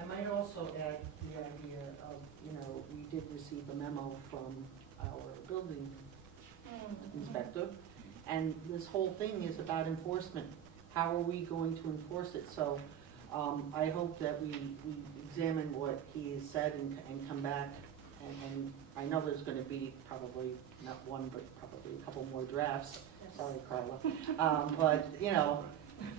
I might also add the idea of, you know, we did receive a memo from our building inspector, and this whole thing is about enforcement. How are we going to enforce it? So I hope that we examine what he has said and come back, and I know there's gonna be probably not one, but probably a couple more drafts. Sorry, Carla. But, you know,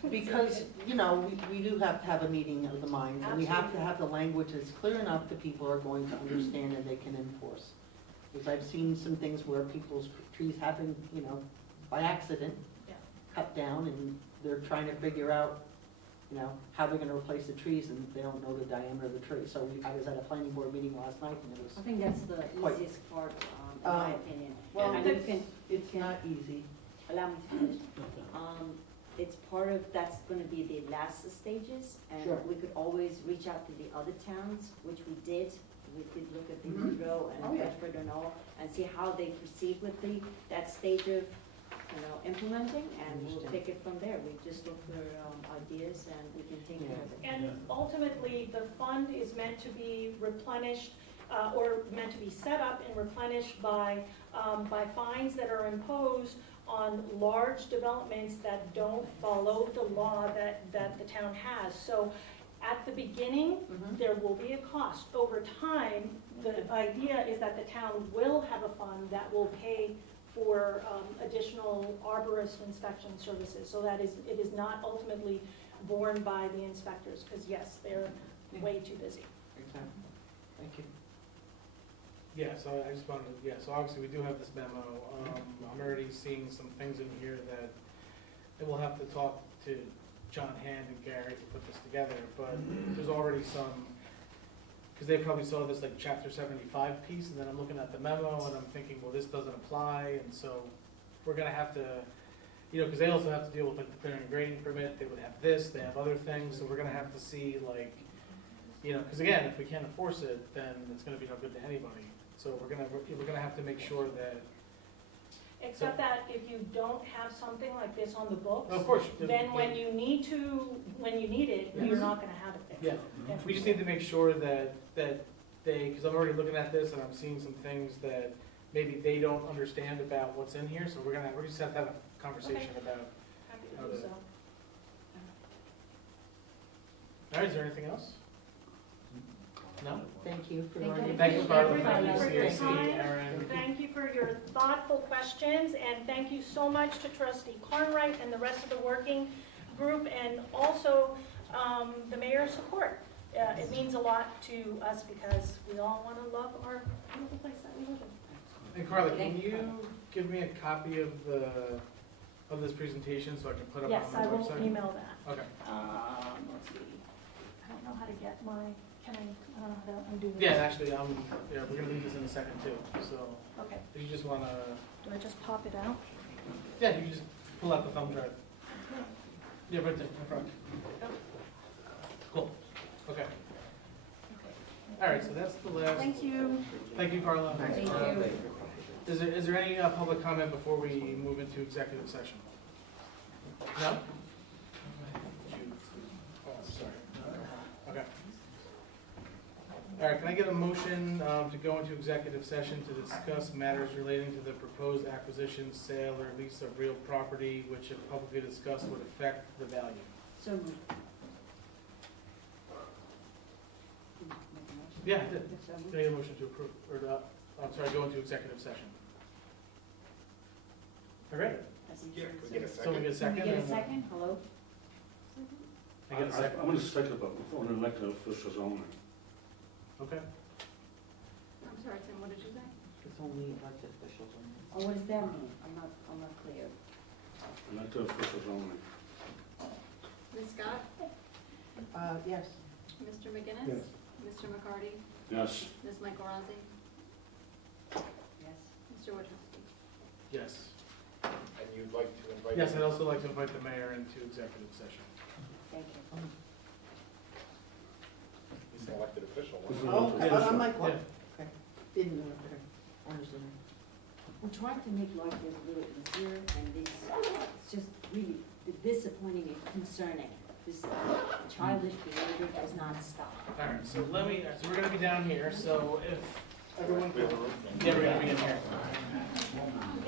because, you know, we do have to have a meeting of the minds, and we have to have the language that's clear enough that people are going to understand and they can enforce. Because I've seen some things where people's trees have been, you know, by accident, cut down, and they're trying to figure out, you know, how they're gonna replace the trees, and they don't know the diameter of the tree. So I was at a planning board meeting last night, and it was, I think that's the Quite. easiest part, in my opinion. well, And you can, it's not easy. allow me to finish. It's part of, that's gonna be the last stages, and Sure. we could always reach out to the other towns, which we did. We did look at the Mhm. Monroe Oh, and yeah. Bedford and all, and see how they proceed with that stage of, you know, implementing, and we'll Understand. take it from there. We just look for ideas, and we can take care of it. And ultimately, the fund is meant to be replenished, or meant to be set up and replenished by fines that are imposed on large developments that don't follow the law that the town has. So at the beginning, Mhm. there will be a cost. Over time, the idea is that the town will have a fund that will pay for additional arborist inspection services, so that it is not ultimately borne by the inspectors, because yes, they're way too busy. Exactly. Thank you. Yeah, so I just wanted to, so obviously we do have this memo. I'm already seeing some things in here that we'll have to talk to John Hand and Gary to put this together, but there's already some, because they probably saw this like Chapter 75 piece, and then I'm looking at the memo, and I'm thinking, well, this doesn't apply, and so we're gonna have to, you know, because they also have to deal with like the clearing and grading permit, they would have this, they have other things, so we're gonna have to see like, you know, because again, if we can't enforce it, then it's gonna be no good to anybody. So we're gonna have to make sure that, Except that if you don't have something like this on the books, of course. then when you need it, you're not gonna have it there. Yeah, we just need to make sure that they, because I'm already looking at this and I'm seeing some things that maybe they don't understand about what's in here, so we're just have to have a conversation about. Happy to do so. All right, is there anything else? No? Thank you for Thank your. you. Thank you, Carla. Everybody Thank you, for your CAC, time. Aaron. Thank you for your thoughtful questions, and thank you so much to Trustee Carnwright and the rest of the working group, and also the mayor's support. It means a lot to us because we all want to love our beautiful place that we live in. And Carla, can Thank you. you give me a copy of this presentation so I can put it Yes, up I on the will website? email that. Okay. Let's see, I don't know how to get my can I don't know how to undo this. Yeah, actually, yeah, we're gonna leave this in a second too, so Okay, if you just wanna, do I just pop it out? yeah, you can just pull out the thumb drive. Yeah, right there, in front. Cool, okay. All right, so that's the last. Thank you. Thank you, Carla. Thank you. Is there any public comment before we move into executive session? No? Oh, sorry. Okay. All right, can I get a motion to go into executive session to discuss matters relating to the proposed acquisition, sale, or lease of real property which if publicly discussed would affect the value? So moved. Yeah, I did. Can I get a motion to approve, or to, I'm sorry, go into executive session? All right, Yeah, can we get a so we second? get a Can second? we get a and- second? Hello? I get a second? I'm gonna second, but on elected officials only. Okay. I'm sorry, Tim, what did you say? It's only elected officials. Oh, what does that mean? I'm not clear. Elected officials only. Ms. Scott? Yes. Mr. McGinnis? Yes. Mr. McCarty? Yes. Ms. Michael Rossi? Yes. Mr. Wojciechowski? Yes. And you'd like to invite? Yes, I'd also like to invite the mayor into executive session. Thank you. He's an elected official. Who's wasn't the Oh, elected okay, official? I'm like, what? Yeah. Okay. Didn't know, okay. Understood. We're trying to make life a little easier, and this, it's just really disappointing and concerning. This childish behavior does not stop. All right, so we're gonna be down here, so if everyone We could, have a room. yeah, we're gonna be in here.